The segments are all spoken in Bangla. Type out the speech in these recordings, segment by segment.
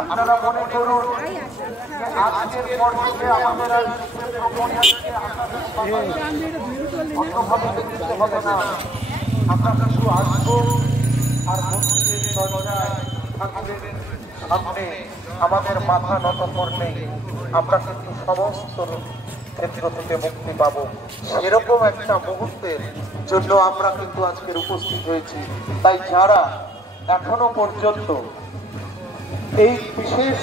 আপনারা মনে করুন আজকের পর থেকে আমাদের অন্যভাবে দেখতে হবে না। আমরা কিছু আসবো আর মন্দিরের দরজায় ঠাকুরের সামনে আমাদের মাথা নত করলে আমরা কিন্তু সমস্ত ক্ষেত্র থেকে মুক্তি পাবো। এরকম একটা মুহূর্তের জন্য আমরা কিন্তু আজকের উপস্থিত হয়েছি। তাই যারা এখনো পর্যন্ত এই বিশেষ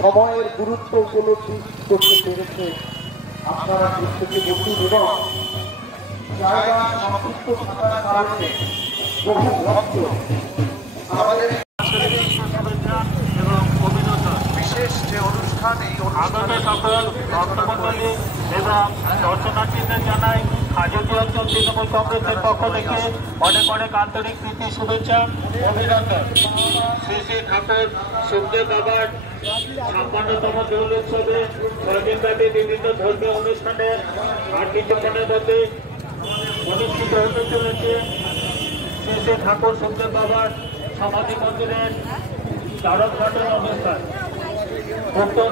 সময়ের গুরুত্ব উপলব্ধি করতে পেরেছে, আপনারা প্রত্যেকে বসুন এবং জায়গা সংক্ষিপ্ত থাকার কারণে বহু ভক্ত আমাদের এবং অভিনন্দন। বিশেষ যে অনুষ্ঠান, এই অনুষ্ঠানে সকল ভক্তমণ্ডলী এবং দর্শনার্থীদের জানাই হাজোটি অঞ্চল তৃণমূল কংগ্রেসের পক্ষ থেকে অনেক অনেক আন্তরিক প্রীতি শুভেচ্ছা অভিনন্দন। শ্রী শ্রী ঠাকুর সুখদেব বাবার ৫৬তম দোল উৎসবে ৬ দিনব্যাপী বিভিন্ন ধর্মীয় অনুষ্ঠানে আর কিছুক্ষণের মধ্যে অনুষ্ঠিত হতে চলেছে শ্রী শ্রী ঠাকুর সুখদেব বাবার সমাধি মন্দিরের চারণ ঘাটের অনুষ্ঠান। সকল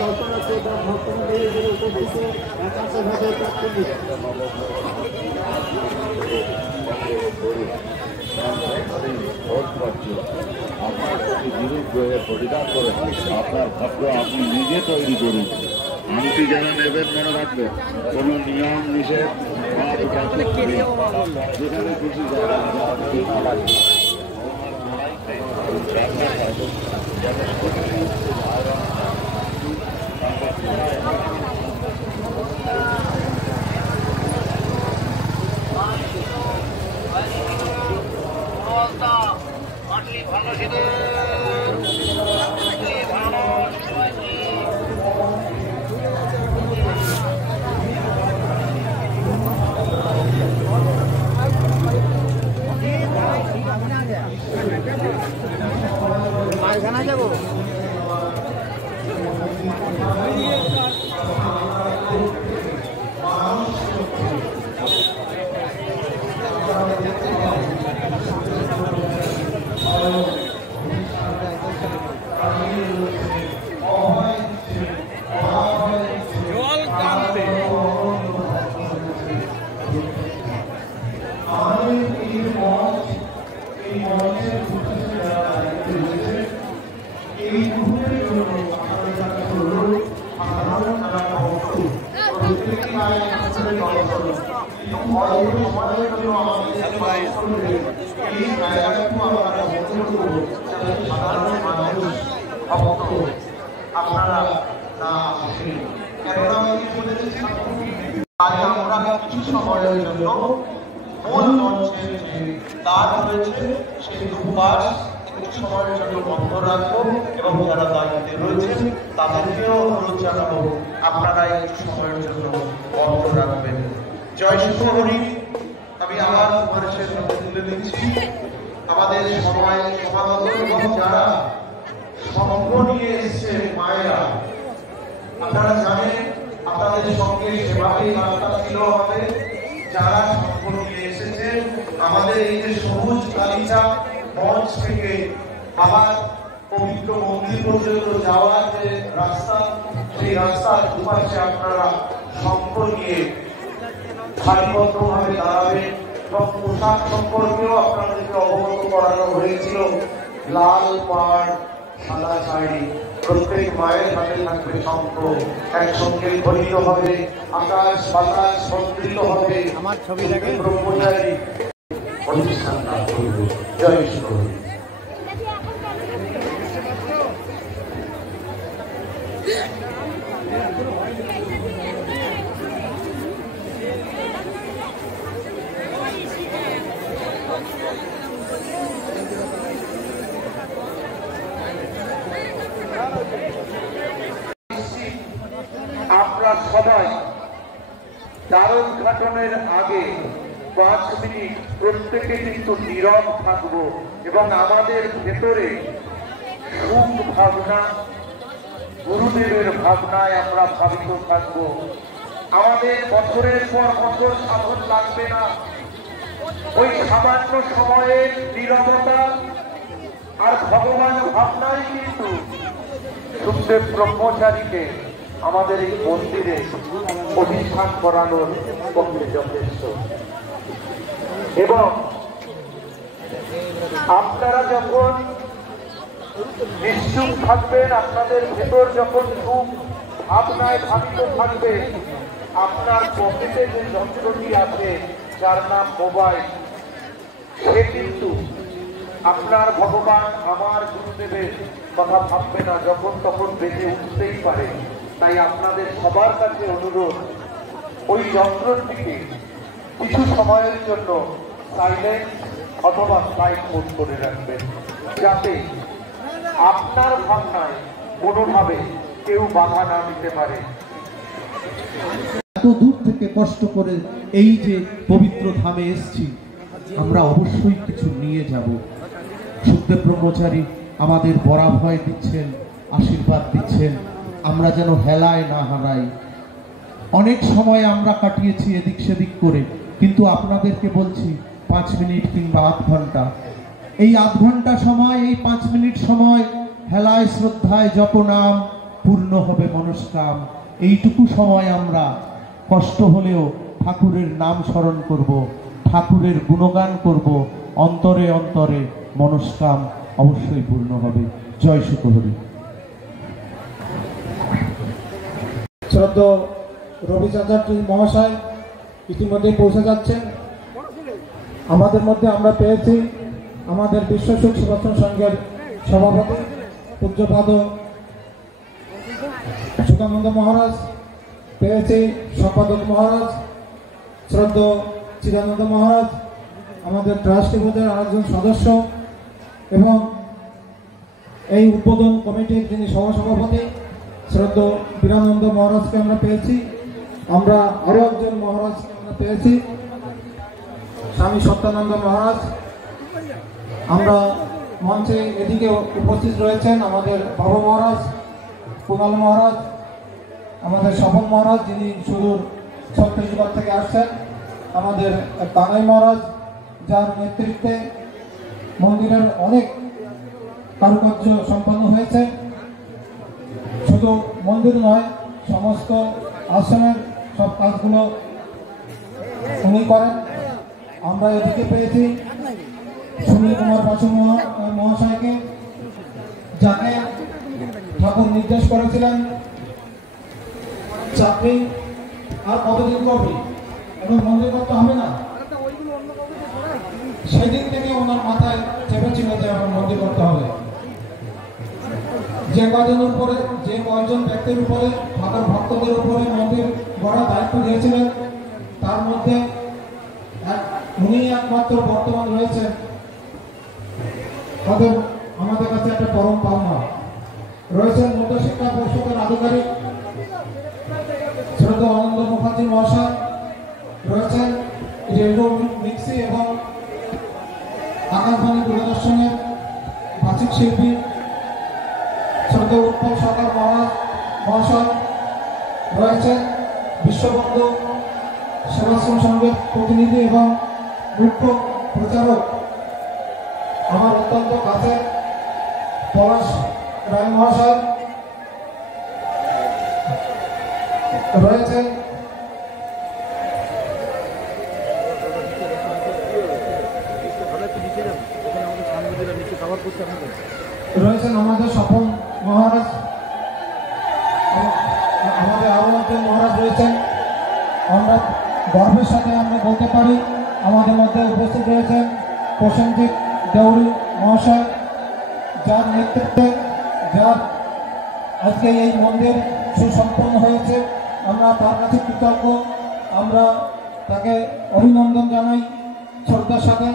দর্শনার্থী বা ভক্তমণ্ডলীদের উপস্থিতি একান্তভাবে তাৎক্ষণিক। আপনার প্রতি বিরূপ গ্রহের প্রতিকার করেন, আপনার ভাগ্য আপনি নিজে তৈরি করুন। আংটি যারা নেবেন মনে রাখবেন, কোন নিয়ম নিষেধ যেখানে খুশি যাবো। আপনারা না আসেন কেননা আমরা কিছু সময়ের জন্য মূল মঞ্চের যে দ্বার রয়েছে সেই দুপাশ কিছু সময়ের জন্য বন্ধ রাখবো এবং যারা দায়িত্বে রয়েছেন তাদেরকেও অনুরোধ জানাবো আপনারা একটু সময়ের জন্য বন্ধ রাখবেন। জয় শিবহরি। আমি আবার উপদেশের মধ্যে তুলে দিচ্ছি আমাদের সবাই সমাগত এবং যারা সঙ্গ নিয়ে এসছে মায়েরা, আপনারা জানেন আপনাদের সঙ্গে সেভাবেই বার্তা ছিল আমাদের। যারা সঙ্গ নিয়ে এসেছে আমাদের এই যে সবুজ গালিচা মঞ্চ থেকে বাবার পবিত্র মন্দির পর্যন্ত যাওয়ার যে রাস্তা, সেই রাস্তার দুপাশে আপনারা সঙ্গ নিয়ে সারিবদ্ধভাবে দাঁড়াবেন এবং পোশাক সম্পর্কেও আপনাদেরকে অবগত করানো হয়েছিল। লাল পাড় সাদা শাড়ি, প্রত্যেক মায়ের হাতে থাকবে শঙ্খ, একসঙ্গে ধ্বনিত হবে, আকাশ বাতাস সন্ত্রিত হবে। আমার ছবি দেখে ব্রহ্মচারী অনুষ্ঠান করব। জয় শ্রী আপনারা সবাই দারুণ ঘাটনের আগে 5 মিনিট প্রত্যেকে কিন্তু নীরব থাকবো এবং আমাদের ভেতরে সুখ ভাবনা, গুরুদেবের ভাবনায় আমরা ভাবিত থাকবো। আমাদের বছরের পর বছর সাধন লাগবে না, ওই সামান্য সময়ের নীরবতা আর ভগবান ভাবনাই কিন্তু সুখদেব ব্রহ্মচারীকে আমাদের এই মন্দিরে অধিষ্ঠান করানোর পক্ষে যথেষ্ট। এবং আপনারা যখন নিশ্চুপ থাকবেন, আপনাদের ভেতর যখন সুখ ভাবনায় ভাবিত থাকবে, আপনার পকেটে যে যন্ত্রটি আছে যার নাম মোবাইল, সে কিন্তু আপনার ভগবান আমার গুরুদেবের কথা ভাববে না, যখন তখন বেঁচে উঠতেই পারে। তাই আপনাদের সবার কাছে অনুরোধ, ওই যন্ত্রটিকে কিছু সময়ের জন্য সাইলেন্ট অথবা ফ্লাইট মোড করে রাখবেন, যাতে আপনার ভাবনায় কোনোভাবে কেউ বাধা না দিতে পারে। এত দূর থেকে কষ্ট করে এই যে পবিত্র ধামে এসেছি, আমরা অবশ্যই কিছু নিয়ে যাব। সুখদেব ব্রহ্মচারী আমাদের বরাভয় দিচ্ছেন, আশীর্বাদ দিচ্ছেন, আমরা যেন হেলায় না হারাই। অনেক সময় আমরা কাটিয়েছি এদিক সেদিক করে, কিন্তু আপনাদেরকে বলছি 5 মিনিট কিংবা আধ ঘন্টা, এই আধ ঘন্টা সময়, এই 5 মিনিট সময় হেলায় শ্রদ্ধায় যত নাম পূর্ণ হবে মনস্কাম। এইটুকু সময় আমরা কষ্ট হলেও ঠাকুরের নাম স্মরণ করব, ঠাকুরের গুণগান করব, অন্তরে অন্তরে মনস্কাম অবশ্যই পূর্ণ হবে। জয় সুখহরি। শ্রদ্ধেয় রবি চ্যাটার্জি মহাশয় ইতিমধ্যে পৌঁছে যাচ্ছেন। আমাদের মধ্যে আমরা পেয়েছি আমাদের বিশ্ব সুখ সুদর্শন সংঘের সভাপতি পূজ্যপাদ সুকানন্দ মহারাজ, পেয়েছি সম্পাদক মহারাজ শ্রদ্ধেয় চিদানন্দ মহারাজ, আমাদের ট্রাস্টি বোর্ডের আরেকজন সদস্য এবং এই উদ্বোধন কমিটির যিনি সহসভাপতি শ্রদ্ধেয় বীরানন্দ মহারাজকে আমরা পেয়েছি। আমরা আরো একজন মহারাজকে আমরা পেয়েছি, স্বামী সত্যানন্দ মহারাজ। আমরা মঞ্চে এদিকে উপস্থিত রয়েছেন আমাদের বাবা মহারাজ, কুণাল মহারাজ, আমাদের স্বপন মহারাজ, যিনি সুদূর ছত্তিশগড় থেকে আসছেন, আমাদের কানাই মহারাজ, যার নেতৃত্বে মন্দিরের অনেক কারুকার্য সম্পন্ন হয়েছে। শুধু মন্দির নয়, সমস্ত আশ্রমের সব কাজগুলো উনি করেন। আমরা এদিকে পেয়েছি সুনীল কুমার বাসু মহাশয়কে, যাকে ঠাকুর নির্দেশ করেছিলেন চাকরি আর কতদিন করবি এবং মন্দির করতে হবে না, সেদিন থেকে ওনার মাথায় চেপেছিল যে আমার মন্দির করতে হবে। যে কয়জনের উপরে, যে কয়জন ব্যক্তির উপরে, ঠাকুর ভক্তদের উপরে মন্দির গড়ার দায়িত্ব দিয়েছিলেন, তার মধ্যে উনি একমাত্র বর্তমান রয়েছে। তাদের আমাদের কাছে একটা পরম পাওনা রয়েছেন মধ্যশিক্ষা পরিষদের আধিকারিক শ্রদ্ধা আনন্দ মুখার্জি মহাশয়, রয়েছেন রেডিও মিক্সি এবং আকাশবাণী দূরদর্শনের বাচিক শিল্পী শ্রদ্ধা উৎপল সরকার মহাশয়, রয়েছেন বিশ্ববন্ধু সেবাশ্রম সংঘের প্রতিনিধি এবং মুখ্য প্রচারক আমার অত্যন্ত কাছে পলাশ রায় মহাশয়, রয়েছেন আমাদের স্বপন মহারাজ, আমাদের আরো একজন মহারাজ রয়েছেন। আমরা গর্বের সাথে আমরা বলতে পারি আমাদের মধ্যে উপস্থিত রয়েছেন প্রসেনজিৎ দেউরি মহাশয়, যার নেতৃত্বে যার আজকে এই মন্দির সুসম্পন্ন হয়েছে। আমরা তার কাছে কৃতজ্ঞ, আমরা তাকে অভিনন্দন জানাই শ্রদ্ধার সাথে।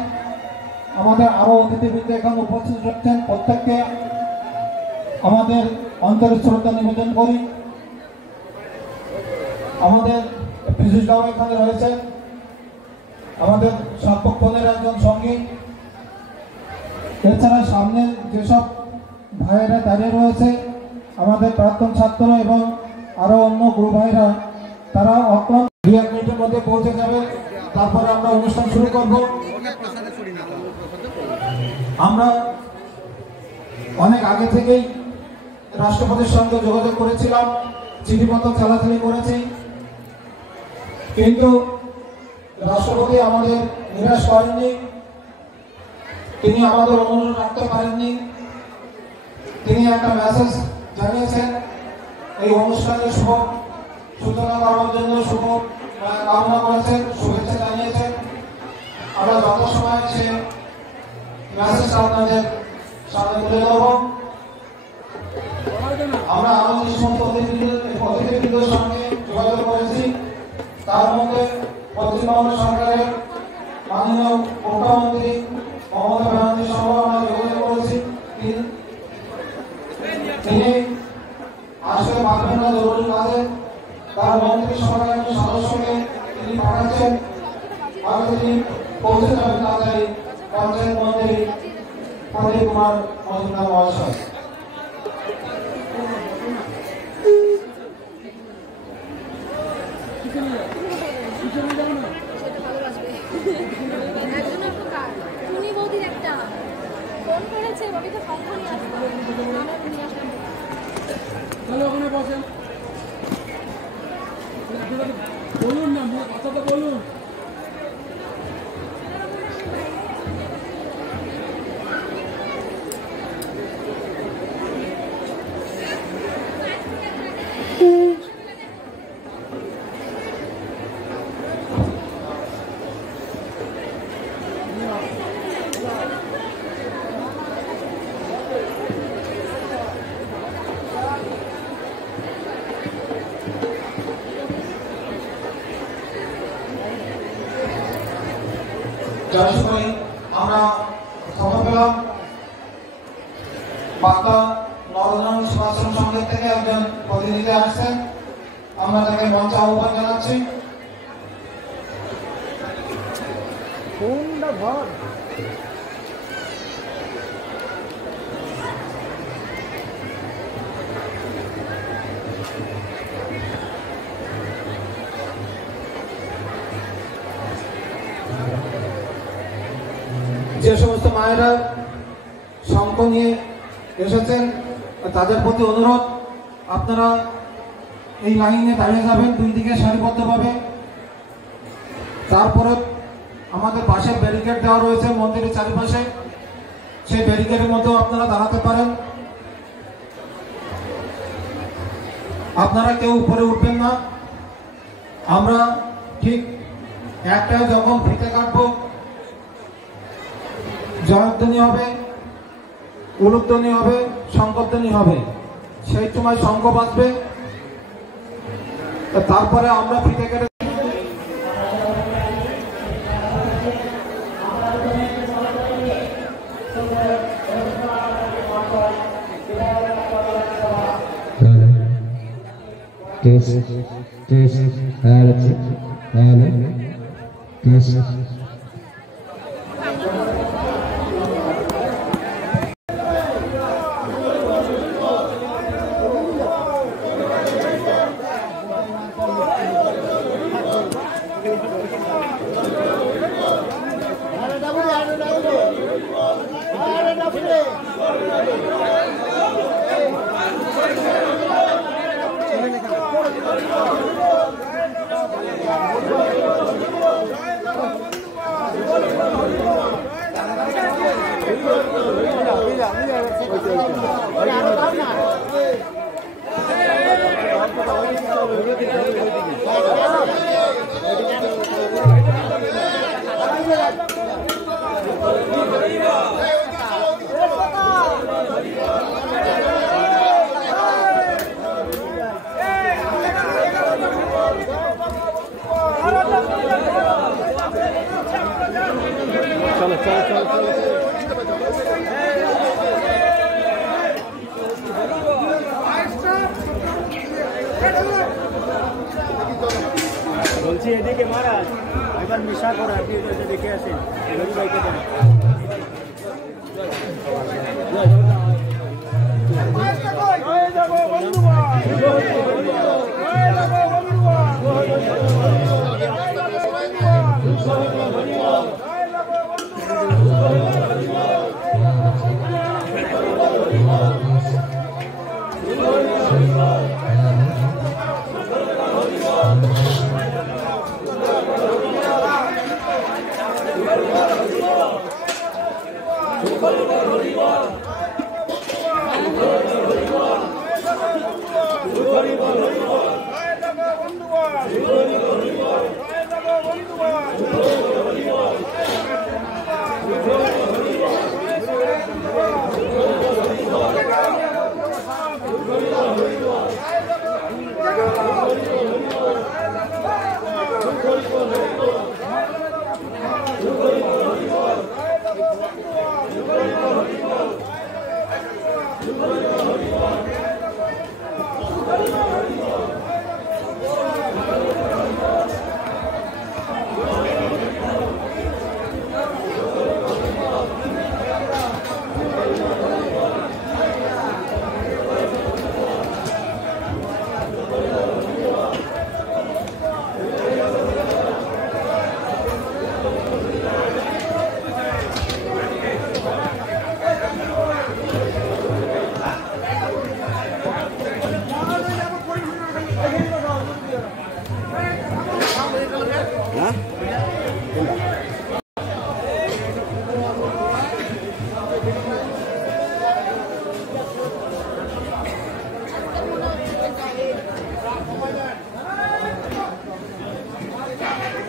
আমাদের আরও অতিথিবৃন্দ এখানে উপস্থিত রয়েছেন, প্রত্যেককে আমাদের অন্তরের শ্রদ্ধা নিবেদন করি। আমাদের পীযূষবাবু এখানে রয়েছেন, আমাদের সার্বক্ষণের একজন সঙ্গী। এছাড়া সামনে যেসব ভাইয়েরা দাঁড়িয়ে রয়েছে, আমাদের প্রাক্তন ছাত্র এবং আরো অন্য গুরু ভাইরা, তারা অক্লান্ত 2-1 মিনিটের মধ্যে পৌঁছে যাবে। তারপরে আমরা অনুষ্ঠান শুরু করব। আমরা অনেক আগে থেকেই রাষ্ট্রপতির সঙ্গে যোগাযোগ করেছিলাম, চিঠিপত্র চালাচালি করেছি, কিন্তু রাষ্ট্রপতি আমাদের নিরাশ করেননি। তিনি আমাদের অনুরোধ রাখতে পারেননি। তিনি একটা মেসেজ জানিয়েছেন, এই অনুষ্ঠানের শুভ সূচনা করার জন্য শুভ কামনা করেছেন, শুভেচ্ছা জানিয়েছেন। আমরা যথাসময়ে সে মেসেজটা আপনাদের সামনে তুলে ধরব। আমরা আরো যে সমস্ত অতিথিবৃন্দের সঙ্গে যোগাযোগ করেছি, তার মধ্যে পশ্চিমবঙ্গ সরকারের মাননীয় মুখ্যমন্ত্রী মমতা ব্যানার্জির সঙ্গে আমরা যোগাযোগ করেছি। তিনি আসলে পারবেন না জরুরি কাজে, তার মন্ত্রী সভার একজন সদস্যকে তিনি পাঠাচ্ছেন, আগে তিনি পৌঁছে যাবেন তাড়াতাড়ি পঞ্চায়েত মন্ত্রী প্রদীপ কুমার মজুমদার মহাশয়। বলুন না, কথাটা বলুন। যার সময় আমরা খবর পেলাম বার্তা নরনারায়ণ সেবাশ্রম সংঘের থেকে একজন প্রতিনিধি আসছেন, আমরা তাকে মঞ্চে আহ্বান জানাচ্ছি। মায়েরা শঙ্খ নিয়ে এসেছেন, তাদের প্রতি অনুরোধ আপনারা এই লাইনে দাঁড়িয়ে যাবেন দুই দিকে সারিবদ্ধভাবে। তারপরে আমাদের পাশে ব্যারিকেড দেওয়া রয়েছে মন্দিরের চারিপাশে, সেই ব্যারিকেডের মধ্যেও আপনারা দাঁড়াতে পারেন। আপনারা কেউ উপরে উঠবেন না। আমরা ঠিক একটাই যখন ফিতে কাটবো, জয়ধ্বনি হবে, উলুধ্বনি হবে, শঙ্করধ্বনি হবে, সেই সময় শঙ্খ বাজবে। তারপরে আমরা ফিতে কেটে বলছি এদিকে মহারাজ এবার মিশা করে আপনি দেখে আসেন।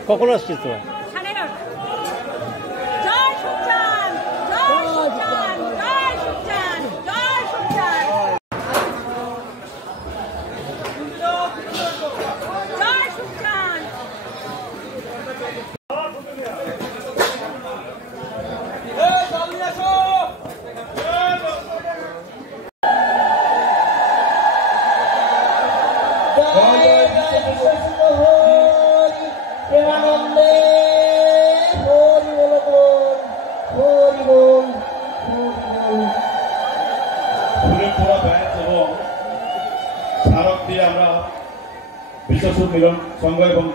কখন আসছিস তোরা? মিলন সংঘ এবং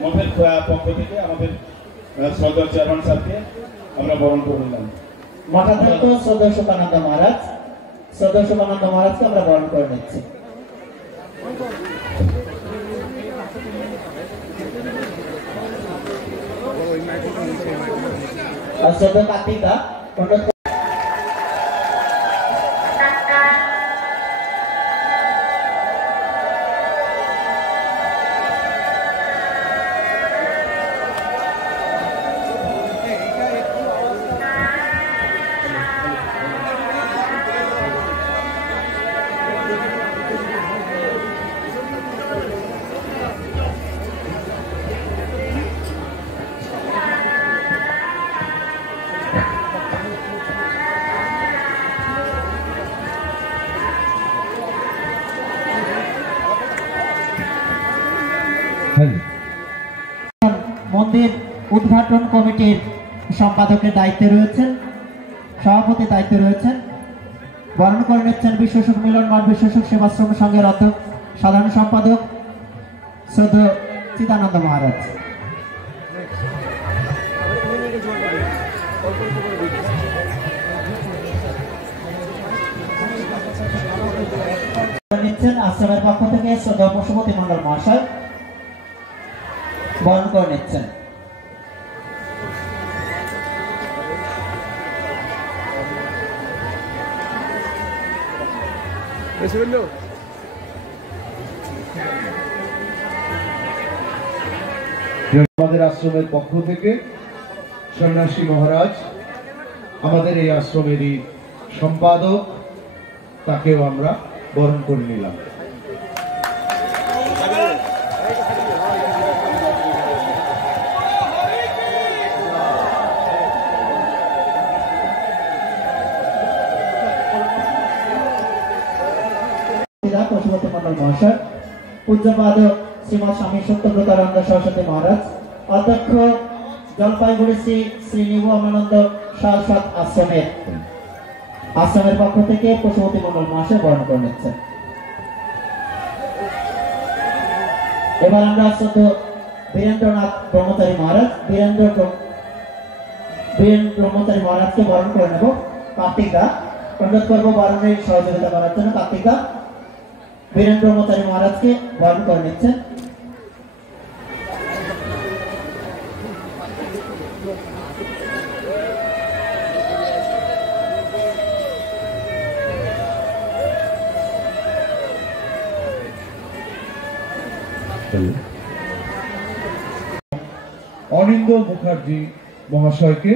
মঠের পক্ষ থেকে আমাদের শ্রদ্ধা চেয়ারম্যান স্যারকে আমরা বরণ করে নিলাম। মঠাধ্যক্ষ শ্রদ্ধেয় সুকানন্দ মহারাজ, শ্রদ্ধেয় সুকানন্দ মহারাজকে আমরা বরণ করে নিচ্ছি। আর শ্রদ্ধেয় কার্তিক দা অনুরোধ মন্দির উদ্ঘাটন কমিটির সম্পাদকের দায়িত্বে রয়েছেন, সভাপতির দায়িত্বে রয়েছেন। বরণ করে নিচ্ছেন বিশ্বসুখ মিলন মঠ বিশ্বসুখ সেবাশ্রম সংঘের অধ্যক্ষ সাধারণ সম্পাদক শ্রদ্ধেয় চিদানন্দ মহারাজ। নিচ্ছেন আশ্রমের পক্ষ থেকে শ্রদ্ধেয় পশুপতি মন্ডল মহাশয় বরণ করে নিচ্ছেন। আমাদের আশ্রমের পক্ষ থেকে সন্ন্যাসী মহারাজ, আমাদের এই আশ্রমেরই সম্পাদক, তাকেও আমরা বরণ করে নিলাম। পশুপতি মন্ডল মহাশয়, পূজ্যপাদ শ্রীমৎ স্বামী সত্যব্রতানন্দ সরস্বতী মহারাজ, অধ্যক্ষ জলপাইগুড়ি শ্রী শ্রী নিগমানন্দ সারস্বত আশ্রমের পক্ষ থেকে পশুপতি মন্ডল মহাশয় বরণ করে নিচ্ছেন। এবার আমরা শ্রদ্ধেয় বীরেন্দ্রনাথ ব্রহ্মচারী মহারাজ, বীরেন্দ্র ব্রহ্মচারী মহারাজকে বরণ করে নেব। কার্তিক দা অনুরোধ করবো বরণের সহযোগিতা করার জন্য। কার্তিক দা বীরেন্দ্র ব্রহ্মচারী মহারাজকে বরণ করে নিচ্ছেন। অনিন্দ মুখার্জি মহাশয়কে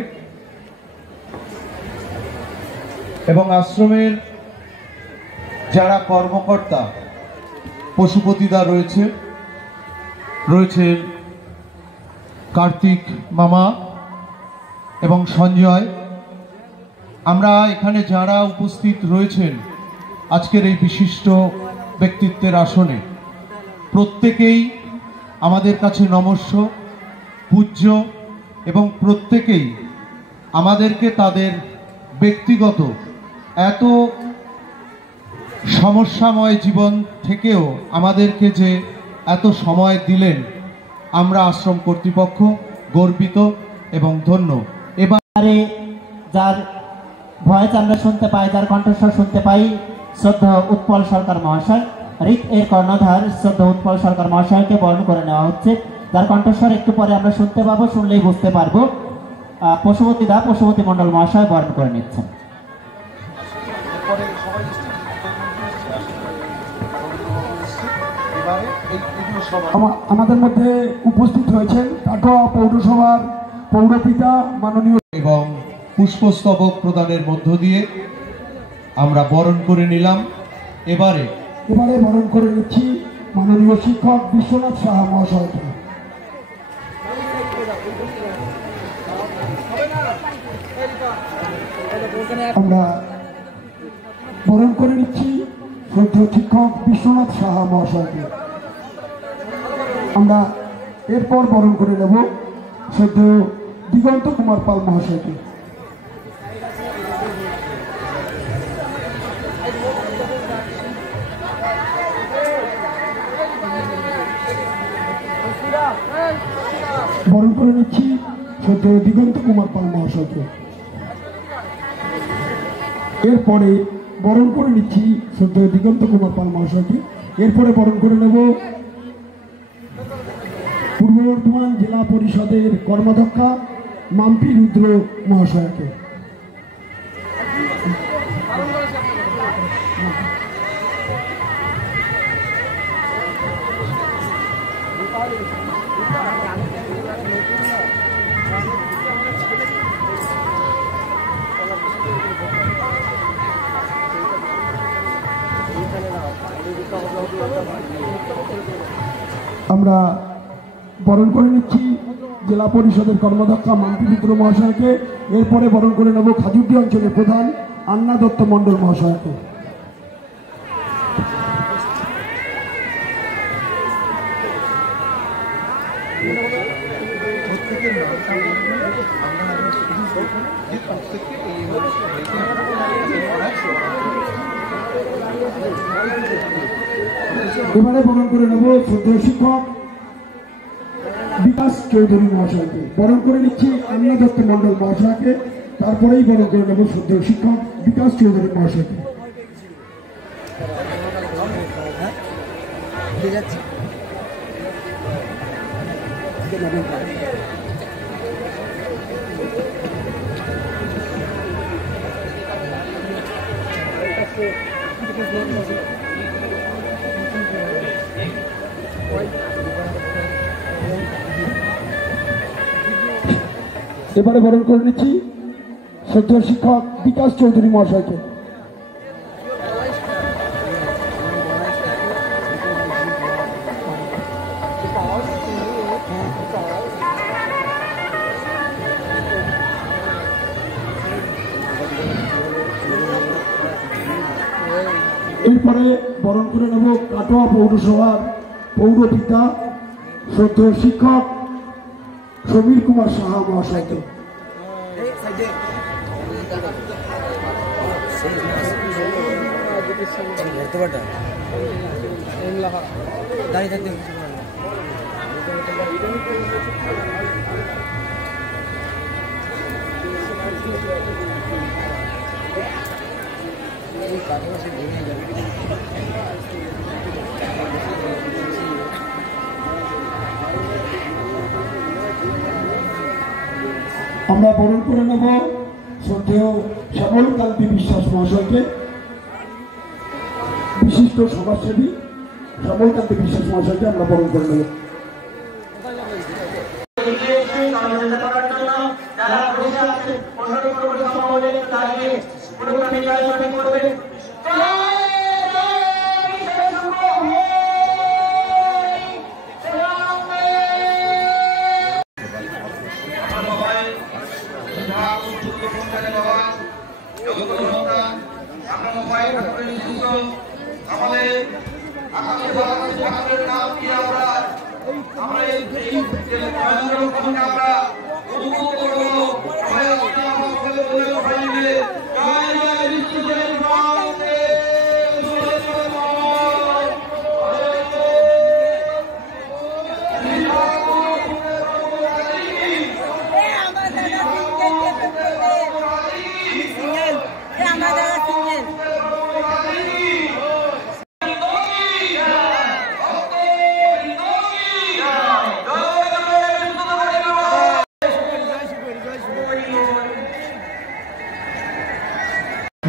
এবং আশ্রমের যারা কর্মকর্তা পশুপতিদা রয়েছেন কার্তিক মামা এবং সঞ্জয়, আমরা এখানে যারা উপস্থিত রয়েছেন আজকের এই বিশিষ্ট ব্যক্তিত্বের আসনে, প্রত্যেকেই আমাদের কাছে নমস্য, পূজ্য এবং প্রত্যেকেই আমাদেরকে তাদের ব্যক্তিগত এত সমস্যাময় জীবন থেকেও আমাদেরকে যে এত সময় দিলেন, আমরা আশ্রম কর্তৃপক্ষ গর্বিত এবং ধন্য। এবারে যার ভয়েস আমরা শুনতে পাই, যার কণ্ঠস্বর শুনতে পাই, শ্রদ্ধেয় উৎপল সরকার মহাশয়, ঋত এর কর্ণধার শ্রদ্ধেয় উৎপল সরকার মহাশয়কে বরণ করে নেওয়া হচ্ছে। যার কণ্ঠস্বর একটু পরে আমরা শুনতে পাবো, শুনলেই বুঝতে পারবো। পশুপতি মন্ডল মহাশয় বরণ করে নিচ্ছেন। আমাদের মধ্যে উপস্থিত হয়েছেন কাটোয়া পৌরসভার পৌরপিতা মাননীয় এবং পুষ্পস্তবক প্রদানের মধ্য দিয়ে আমরা বরণ করে নিলাম। এবারে বরণ করে নিচ্ছি মাননীয় শিক্ষক বিশ্বনাথ সাহা মহাশয়কে। আমরা বরণ করে নিচ্ছি শ্রদ্ধেয় শিক্ষক বিশ্বনাথ সাহা মহাশয়কে। আমরা এরপর বরণ করে নেব শ্রদ্ধেয় দিগন্ত কুমার পাল মহাশয়কে। বরণ করে নিচ্ছি শ্রদ্ধেয় দিগন্ত কুমার পাল মহাশয়কে। এরপরে বরণ করে নিচ্ছি শ্রদ্ধেয় দিগন্ত কুমার পাল মহাশয়কে। এরপরে বরণ করে নেব পূর্ব বর্ধমান জেলা পরিষদের কর্মাধ্যক্ষা মাম্পি রুদ্র মহাশয়কে। আমরা বরণ করে নিচ্ছি জেলা পরিষদের কর্মাধ্যক্ষা মাম্পি রুদ্র মহাশয়কে। এরপরে বরণ করে নেব খাজুরডি অঞ্চলের প্রধান আন্না দত্ত মণ্ডল মহাশয়কে। এবারে বরণ করে নেব শ্রদ্ধেয় শিক্ষক বিকাশ চৌধুরী মহাশয়কে। বরণ করে নিচ্ছি আন্না দত্ত মণ্ডল মহাশয়কে। তারপরেই বরণ করে নেব শ্রদ্ধেয় শিক্ষক বিকাশ চৌধুরী মহাশয়কে। এবারে বরণ করে নিচ্ছি শ্রদ্ধেয় শিক্ষক বিকাশ চৌধুরী মহাশয়কে। এরপরে বরণ করে নেব কাটোয়া পৌরসভার পৌরপিতা শ্রদ্ধেয় শিক্ষক সমীর কুমার সাহা মহাশয়কে। আমরা বরণ করে নেব শ্রদ্ধেয় শ্যামলকান্তি বিশ্বাস মহাশয়কে। বিশিষ্ট সমাজসেবী শ্যামলকান্তি বিশ্বাস মহাশয়কে আমরা বরণ করে নেব।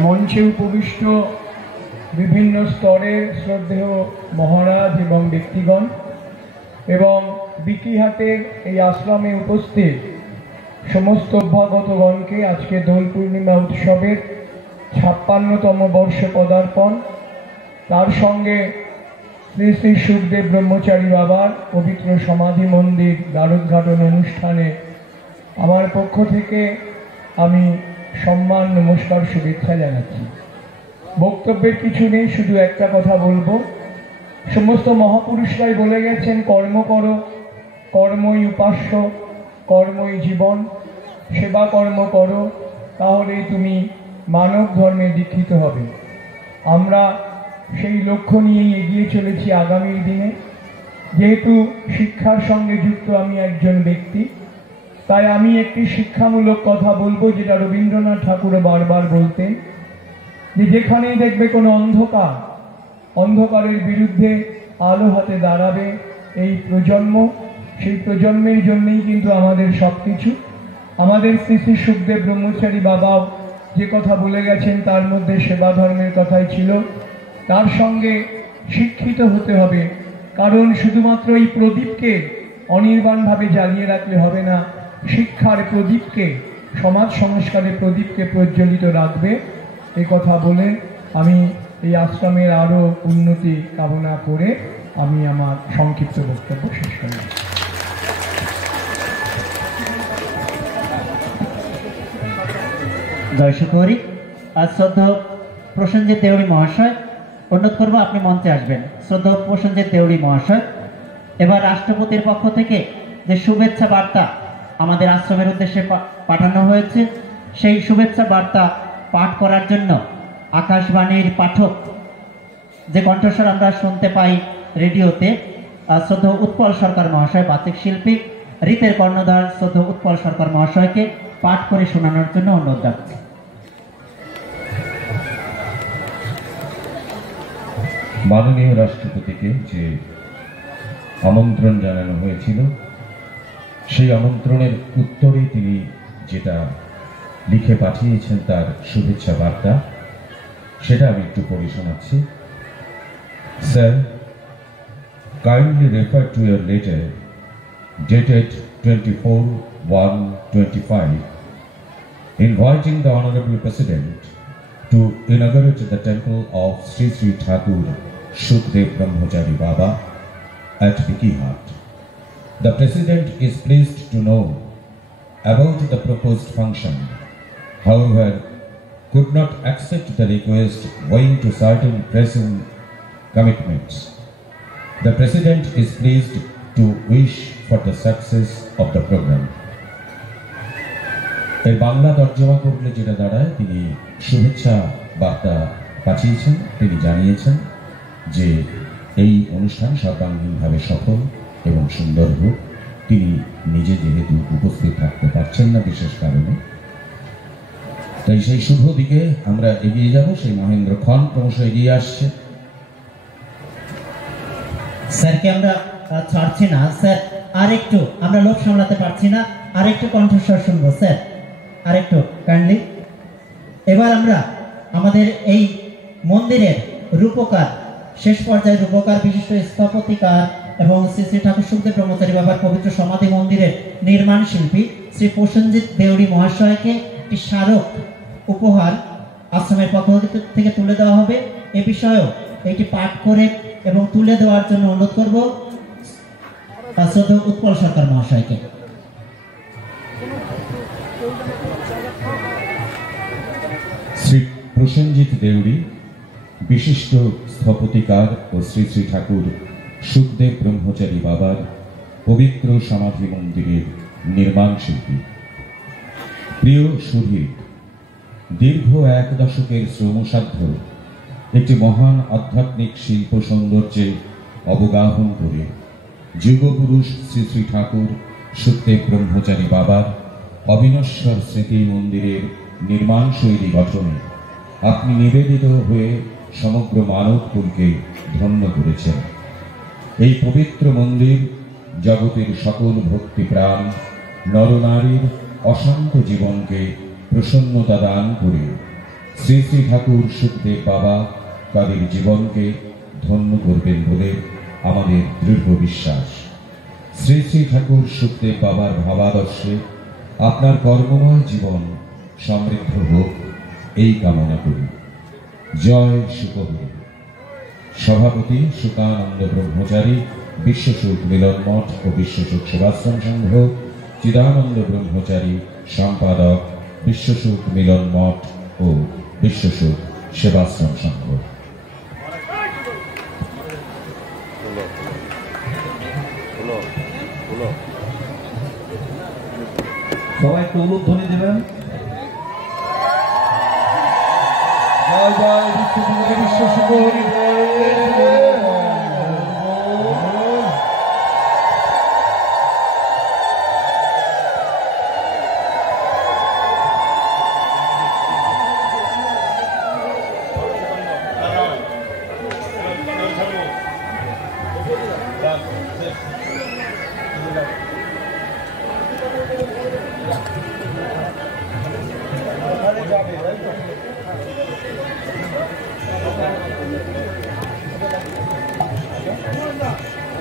মঞ্চে উপবিষ্ট বিভিন্ন স্তরের শ্রদ্ধেয় মহারাজ এবং ব্যক্তিগণ এবং বিকিহাটের এই আশ্রমে উপস্থিত সমস্ত অভ্যাগতগণকে আজকে দোল পূর্ণিমা উৎসবের ৫৬তম বর্ষ পদার্পণ, তার সঙ্গে শ্রী শ্রী সুখদেব ব্রহ্মচারী বাবার পবিত্র সমাধি মন্দির দ্বারোদ্ঘাটন অনুষ্ঠানে আমার পক্ষ থেকে আমি সম্মান, নমস্কার, শুভেচ্ছা জানাচ্ছি। বক্তব্যের কিছু নেই, শুধু একটা কথা বলবো। সমস্ত মহাপুরুষরাই বলে গেছেন, কর্ম করো, কর্মই উপাস্য, কর্মই জীবন। সেবা কর্ম করো, তাহলেই তুমি মানব ধর্মে দীক্ষিত হবে। আমরা সেই লক্ষ্য নিয়েই এগিয়ে চলেছি আগামীর দিনে। যেহেতু শিক্ষার সঙ্গে যুক্ত আমি একজন ব্যক্তি, তাই আমি একটি শিক্ষামূলক কথা বলবো, যেটা রবীন্দ্রনাথ ঠাকুর বারবার বলতেন, যে যেখানেই দেখবে কোনো অন্ধকারের বিরুদ্ধে আলো হাতে দাঁড়াবে এই প্রজন্ম, সেই প্রজন্মের জন্যই কিন্তু আমাদের সবকিছু। আমাদের শ্রী শ্রী সুখদেব ব্রহ্মচারী বাবা যে কথা বলে গেছেন তার মধ্যে সেবা ধর্মের কথাই ছিল। তার সঙ্গে শিক্ষিত হতে হবে, কারণ শুধুমাত্র এই প্রদীপকে অনির্বাণভাবে জ্বালিয়ে রাখলে হবে না, শিক্ষার প্রদীপকে, সমাজ সংস্কারের প্রদীপকে প্রজ্বলিত রাখবে। এই কথা বলে আমি এই আশ্রমের আরও উন্নতি কামনা করে আমি আমার সংক্ষিপ্ত বক্তব্য শেষ করি। জয় সুকুমারী। আর শ্রদ্ধা প্রসেনজিৎ দেউড়ি মহাশয়, অনুরোধ করবো আপনি মঞ্চে আসবেন। শ্রদ্ধা প্রসেনজিৎ দেউড়ি মহাশয়, এবার রাষ্ট্রপতির পক্ষ থেকে যে শুভেচ্ছা বার্তা আমাদের আশ্রমের উদ্দেশ্যে পাঠানো হয়েছে, সেই শুভেচ্ছা বার্তা পাঠ করার জন্য আকাশবাণীর পাঠক যে কণ্ঠস্বর আমরা শুনতে পাই রেডিওতে, শ্রদ্ধা উৎপল সরকার মহাশয়, বাচিক শিল্পী রীতের কর্ণধার শ্রদ্ধা উৎপল সরকার মহাশয়কে পাঠ করে শোনানোর জন্য অনুরোধ জানাচ্ছি। মাননীয় রাষ্ট্রপতিকে যে আমন্ত্রণ জানানো হয়েছিল, সেই আমন্ত্রণের উত্তরে তিনি যেটা লিখে পাঠিয়েছেন তার শুভেচ্ছা বার্তা, সেটা আমি একটু পড়ে শোনাচ্ছি। Sir, kindly refer to your letter dated 24/1/25 inviting the Honorable President to inaugurate the temple of Sri Sri Thakur Shukdev Brahmachari Baba at Bikihat. The President is pleased to know about the proposed function, however could not accept the request owing to certain pressing commitments. The President is pleased to wish for the success of the program. এই বাংলা তর্জমা করলে যেটা দাঁড়ায়, তিনি শুভেচ্ছা বার্তা পাঠিয়েছেন। তিনি জানিয়েছেন যে এই অনুষ্ঠান সর্বাঙ্গীনভাবে সফল এবং সুন্দর হোক। তিনি নিজে যেহেতু উপস্থিত থাকতে পারছেন না বিশেষ কারণে, তাই সেই শুভ দিকে আমরা এগিয়ে যাব। সেই মহেন্দ্র খন ক্রমশ এগিয়ে আসছে। স্যারকে আমরা ছাড়ছি না। স্যার আরেকটু, আমরা লোক সামলাতে পারছি না, আরেকটু কণ্ঠস্বর শুনবো স্যার, আরেকটু কাইন্ডলি। এবার আমরা আমাদের এই মন্দিরের রূপকার, শেষ পর্যায়ে রূপকার, বিশিষ্ট স্থপতিকার এবং শ্রী শ্রী ঠাকুর সুখদেব ব্রহ্মচারী বাবার পবিত্র সমাধি মন্দিরের নির্মাণ শিল্পী শ্রী প্রসেনজিৎ দেউড়ি মহাশয়কে একটি স্মারক উপহার আশ্রমের পক্ষ থেকে তুলে দেওয়া হবে। এ বিষয়েও এটি পাঠ করে এবং তুলে দেওয়ার জন্য অনুরোধ করব শ্রদ্ধেয় উৎপল সরকার মহাশয়কে। শ্রী প্রসেনজিৎ দেউড়ি বিশিষ্ট স্থপতিকার ও শ্রী শ্রী ঠাকুর সুখদেব ব্রহ্মচারী বাবার পবিত্র সমাধি মন্দিরের নির্মাণ শিল্পী। প্রিয় সুধীর, দীর্ঘ 1 দশকের শ্রমসাধ্য একটি মহান আধ্যাত্মিক শিল্প সৌন্দর্যে অবগাহন করে যুগপুরুষ শ্রী শ্রী ঠাকুর সুখদেব ব্রহ্মচারী বাবার অবিনশ্বর স্মৃতি মন্দিরের নির্মাণ শৈলী গঠনে আপনি নিবেদিত হয়ে সমগ্র মানবকুলকে ধন্য করেছেন। এই পবিত্র মন্দির জগতের সকল ভক্তিপ্রাণ নরনারীর অশান্ত জীবনকে প্রসন্নতা দান করে শ্রী শ্রী ঠাকুর সুখদেব বাবা তাদের জীবনকে ধন্য করবেন বলে আমাদের দৃঢ় বিশ্বাস। শ্রী শ্রী ঠাকুর সুখদেব বাবার ভাবাদর্শে আপনার কর্মময় জীবন সমৃদ্ধ হোক, এই কামনা করি। জয় সুখদেব। সভাপতি সুকানন্দ ব্রহ্মচারী, বিশ্বসুখ মিলন মঠ ও বিশ্বসুখ সেবাশ্রম সংঘ, চিদানন্দ ব্রহ্মচারী সম্পাদক, বিশ্বসুখ মিলন মঠ ও বিশ্বসুখ সেবাশ্রম সংঘ। সবাই একটু উলুধ্বনি দেবেন। জয় জয় বিশ্বসুখ হরি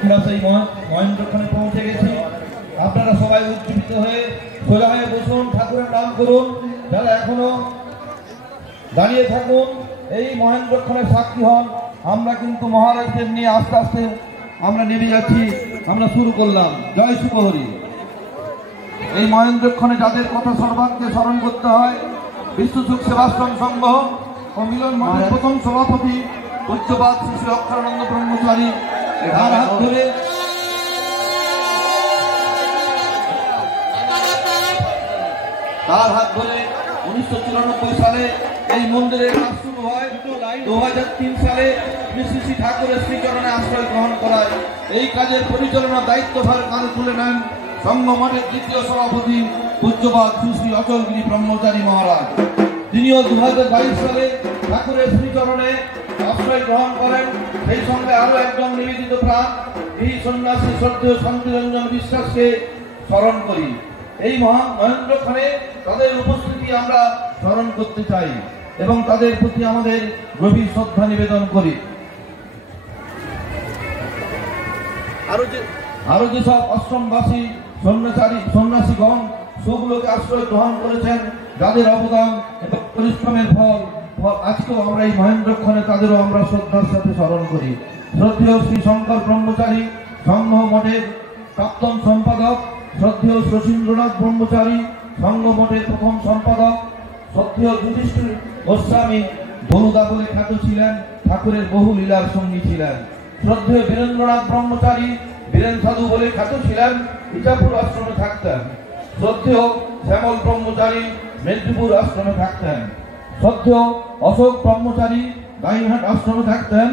আমরা সেই মহেন্দ্রক্ষণে পৌঁছে গেছি। আপনারা সবাই উজ্জীবিত হয়ে সোজা হয়ে বসুন, ঠাকুরের নাম করুন। যারা এখনো দাঁড়িয়ে থাকুন, এই মহেন্দ্রক্ষণের সাক্ষী হন। আমরা কিন্তু মহারাজদের নিয়ে আস্তে আস্তে আমরা নেমে যাচ্ছি। আমরা শুরু করলাম। জয় সুখহরি। এই মহেন্দ্রক্ষণে যাদের কথা সর্বাঙ্গে স্মরণ করতে হয়, বিশ্বসুখ সেবাশ্রম সংঘ ও মিলন মঠের প্রথম সভাপতি পূজ্যপাদ শ্রী শ্রী অক্ষরানন্দ ব্রহ্মচারী, তার হাত ধরে তার হাত ধরে 1994 সালে এই মন্দিরের কাজ শুরু হয়। 2003 সালে শ্রী শ্রী ঠাকুরের শ্রীচরণে আশ্রয় গ্রহণ করায় এই কাজের পরিচালনার দায়িত্বভার কাঁধে তুলে নেন সংঘ মঠের দ্বিতীয় সভাপতি পূজ্যপাদ শ্রী শ্রী অচলগিরি ব্রহ্মচারী মহারাজ। তিনিও 2022 সালে ঠাকুরের শ্রীচরণে আশ্রয় গ্রহণ করেন। সেই সঙ্গে আরো একজন নিবেদিত প্রাণ এই সন্ন্যাসী শ্রদ্ধেয় শান্তিরঞ্জন বিশ্বাসকে স্মরণ করি। এই মহেন্দ্রক্ষণে তাদের উপস্থিতি আমরা স্মরণ করতে চাই এবং তাদের প্রতি আমাদের গভীর শ্রদ্ধা নিবেদন করি। আরো যেসব আশ্রমবাসী সন্ন্যাসীগণ সবগুলোকে আশ্রয় গ্রহণ করেছেন, যাদের অবদান এবং পরিশ্রমের ফল আজকেও আমরা এই মহেন্দ্রক্ষণে তাদেরও আমরা শ্রদ্ধার সাথে স্মরণ করি। শ্রদ্ধেয় শ্রী শঙ্কর ব্রহ্মচারী সংঘ মঠের প্রাক্তন সম্পাদক, শ্রদ্ধেয় শচীন্দ্রনাথ ব্রহ্মচারী সংঘ মঠের প্রথম সম্পাদক, শ্রদ্ধেয় যুধিষ্ঠির গোস্বামী ধনুদা বলে খ্যাত ছিলেন, ঠাকুরের বহু লীলার সঙ্গী ছিলেন। শ্রদ্ধেয় বীরেন্দ্রনাথ ব্রহ্মচারী বীরেন সাধু বলে খ্যাত ছিলেন, ইটাপুর আশ্রমে থাকতেন। শ্রদ্ধেয় শ্যামল ব্রহ্মচারী মেদিনীপুর আশ্রমে থাকতেন। শ্রদ্ধেয় অশোক ব্রহ্মচারী গাইঘাট আশ্রমে থাকতেন।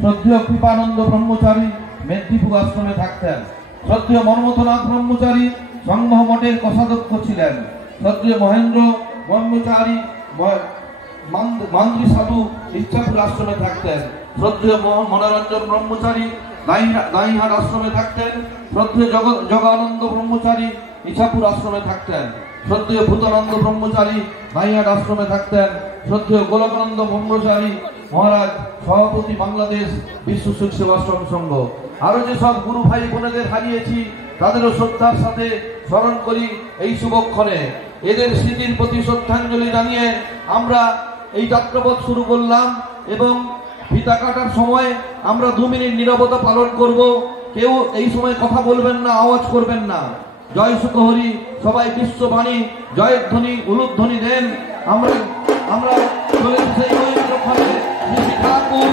শ্রদ্ধেয় কৃপানন্দ ব্রহ্মচারী মেদিনীপুর আশ্রমে থাকতেন। শ্রদ্ধেয় মন্মথনাথ ব্রহ্মচারী সংঘ মঠের কোষাধ্যক্ষ ছিলেন। শ্রদ্ধেয় মহেন্দ্র ব্রহ্মচারী মান্দ্রী সাধু ইচ্ছাপুর আশ্রমে থাকতেন। শ্রদ্ধেয় মনোরঞ্জন ব্রহ্মচারী গাইঘাট আশ্রমে থাকতেন। শ্রদ্ধেয় জগানন্দ ব্রহ্মচারী ইচ্ছাপুর আশ্রমে থাকতেন। শ্রদ্ধেয় ভূতানন্দ ব্রহ্মচারী গাইঘাট আশ্রমে থাকতেন। শ্রদ্ধেয় গোলকানন্দ ব্রহ্মচারী মহারাজ সভাপতি বাংলাদেশ বিশ্বসুখ সেবাশ্রম সংঘ। আরো যেসব গুরু ভাই বোনেদের হারিয়েছি তাদেরও শ্রদ্ধার সাথে স্মরণ করি এই শুভক্ষণে। এদের স্মৃতির প্রতি শ্রদ্ধাঞ্জলি জানিয়ে আমরা এই যাত্রাপথ শুরু করলাম এবং ফিতা কাটার সময় আমরা 2 মিনিট নীরবতা পালন করব। কেউ এই সময় কথা বলবেন না, আওয়াজ করবেন না। জয় সুখহরি। সবাই বিশ্ববাণী জয়ধ্বনি উলুধ্বনি দেন। আমরা চলে সেই মহেন্দ্রক্ষণে শ্রী ঠাকুর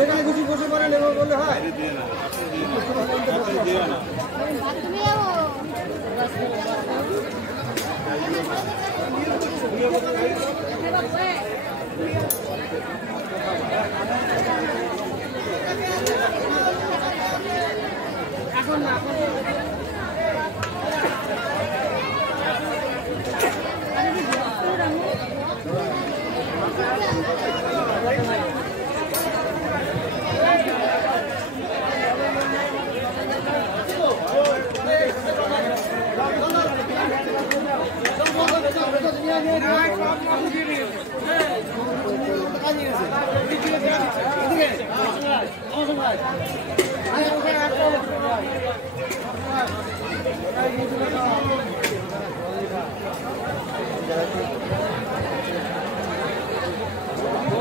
এখানে কিছু বসে পড়ে নেব বললে হয় এখন না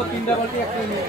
তিনটা বালতি একটা নিয়ে